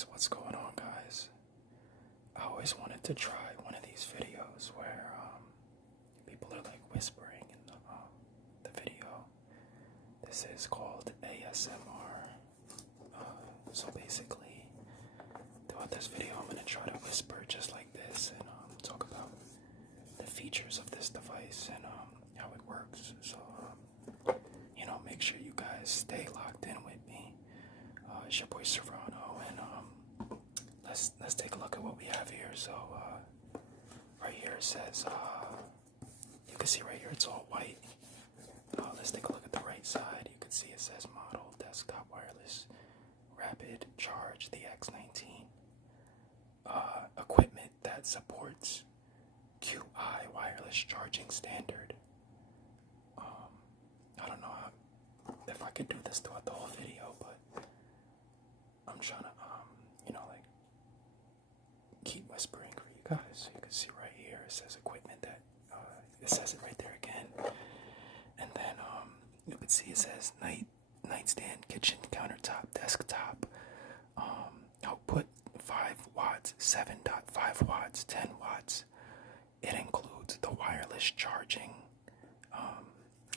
Yes, what's going on, guys? I always wanted to try one of these videos where people are like whispering in the video. This is called ASMR. So basically, throughout this video, I'm gonna try to whisper just like this and talk about the features of this device and how it works. So make sure you guys stay locked in with me. It's your boy Serrano, and let's take a look at what we have here. So right here it says, you can see right here it's all white. Let's take a look at the right side. You can see it says model desktop wireless rapid charge, the X19. Equipment that supports QI wireless charging standard. I don't know if I could do this throughout the whole video, but I'm trying to keep whispering for you guys. So you can see right here it says equipment that it says it right there again, and then you can see it says nightstand, kitchen countertop, desktop, output 5 watts, 7.5 watts, 10 watts. It includes the wireless charging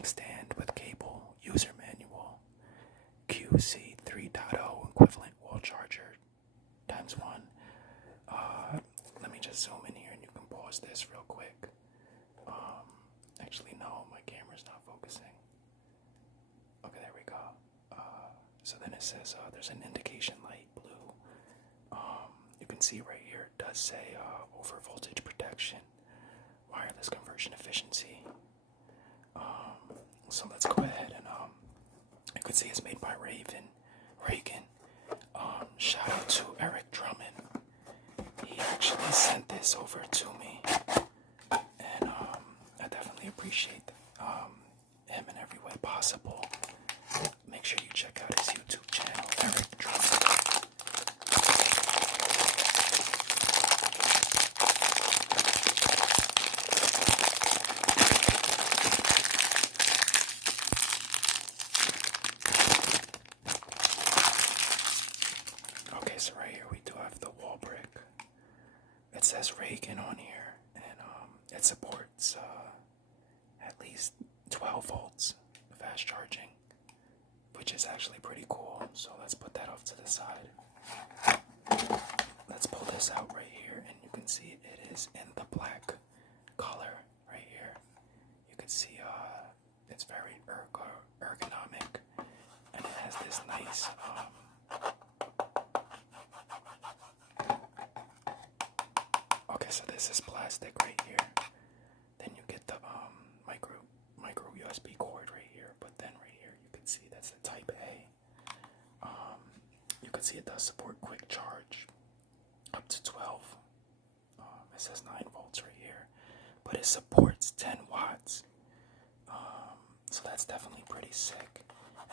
stand with cable, user manual, QC 3.0 equivalent wall charger ×1. Let me just zoom in here and you can pause this real quick. Actually, no, my camera's not focusing. Okay, there we go. So then it says there's an indication light, blue. You can see right here it does say over voltage protection, wireless conversion efficiency. So let's go ahead and you can see it's made by Raigen. Shout out to Eric Drummond. He actually sent this over to me, and I definitely appreciate him in every way possible. Make sure you check out his YouTube channel, Eric Drummond. Okay, so right here we do have the wall brick. It says Raigen on here, and it supports at least 12 volts fast charging, which is actually pretty cool. So let's put that off to the side. Let's pull this out right here, and you can see it is in the black color right here. You can see it's very ergonomic, and it has this nice okay, so this is plastic right here. Then you get the micro USB cord right here, but then right here you can see that's the type A. You can see it does support quick charge up to 12. It says 9 volts right here, but it supports 10 watts. So that's definitely pretty sick.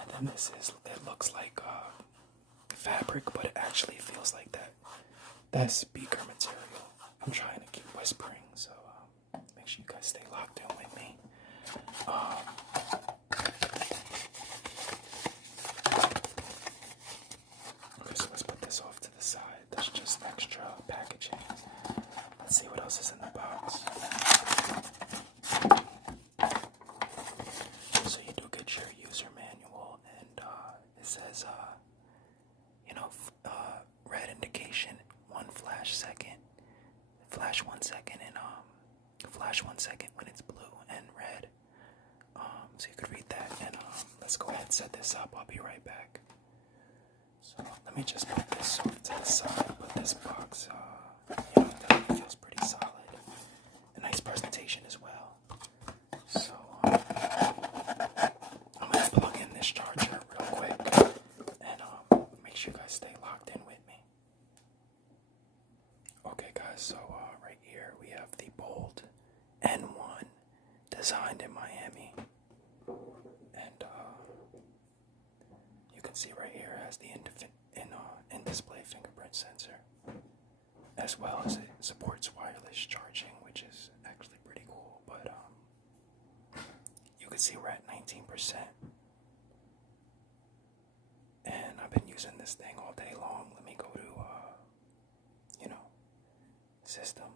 And then it looks like fabric, but it actually feels like that speaker material. I'm trying to keep whispering, so make sure you guys stay locked in with me. Okay, so let's put this off to the side. That's just extra packaging. Let's see what else is in the box. So you do get your user manual, and it says, red indication, flash 1 second, and flash 1 second when it's blue and red. So you could read that, and let's go ahead and set this up. I'll be right back. So let me just put this off to the side. But this box, definitely feels pretty solid. A nice presentation as well. So I'm gonna plug in this charger real quick, and make sure you guys stay locked in with me. Okay, guys, so right here we have the Bold N1, designed in Miami, and you can see right here it has the in-display fingerprint sensor, as well as it supports wireless charging, which is actually pretty cool. But you can see we're at 19%, and I've been using this thing all day long. Let me go to system.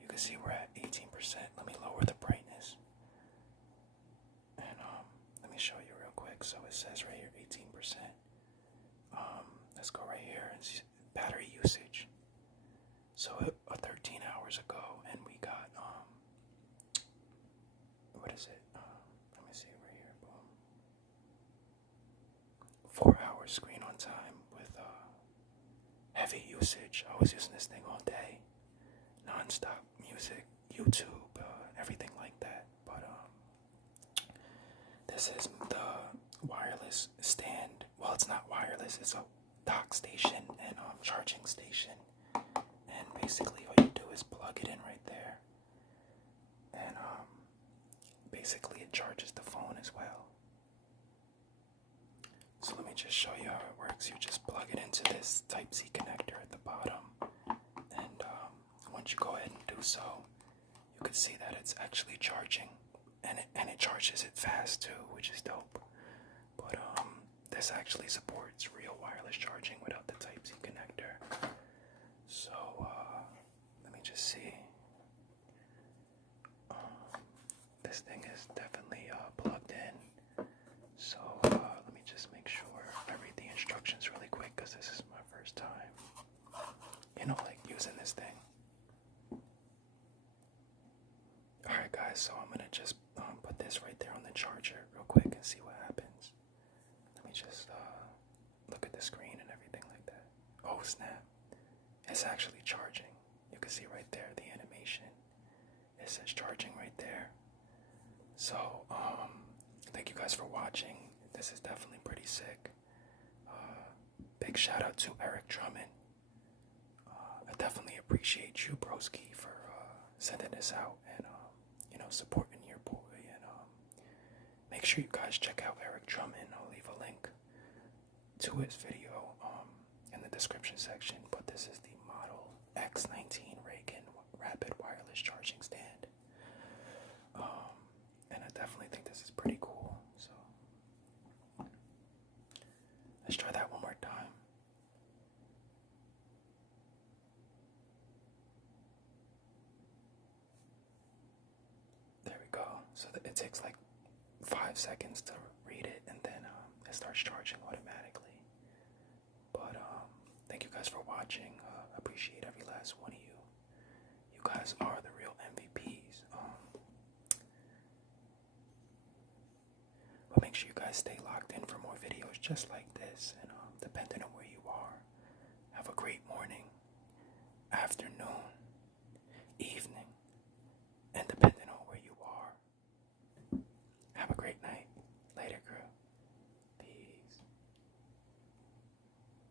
You can see we're at 18%. Let me lower the brightness. And let me show you real quick. So it says right here 18%. Let's go right here and see battery usage. So 13 hours ago, and we got what is it? Let me see right here. Boom. 4 hours screen on time with heavy usage. I was using this thing all day, non-stop music, YouTube, everything like that. But this is the wireless stand. Well, it's not wireless. It's a dock station and charging station. And basically, all you do is plug it in right there, and basically it charges the phone as well. So let me just show you how it works. You just plug it into this Type-C connector at the bottom, and once you go ahead and do so, you can see that it's actually charging, and it charges it fast too, which is dope. But this actually supports real wireless charging without the Type-C connector. So let me just see. This thing is definitely plugged in. So let me just make sure I read the instructions really quick, because this is my first time, like using this thing. Alright guys, so I'm gonna just put this right there on the charger real quick and see what happens. Let me just look at the screen and everything like that. Oh snap, it's actually charging. You can see right there the animation. It says charging right there. So thank you guys for watching. This is definitely pretty sick. Big shout out to Eric Drummond. I definitely appreciate you, broski, for sending this out and supporting your boy. And make sure you guys check out Eric Drummond. I'll leave a link to his video in the description section. But this is the Model X19 Raigen rapid wireless charging stand. And I definitely think this is pretty cool. So let's try that one more time. There we go. So it takes like 5 seconds to read it, and then it starts charging automatically. But thank you guys for watching. I appreciate every last one of you. You guys are the real MVPs. But make sure you guys stay locked in for more videos just like this. And depending on where you are, have a great morning,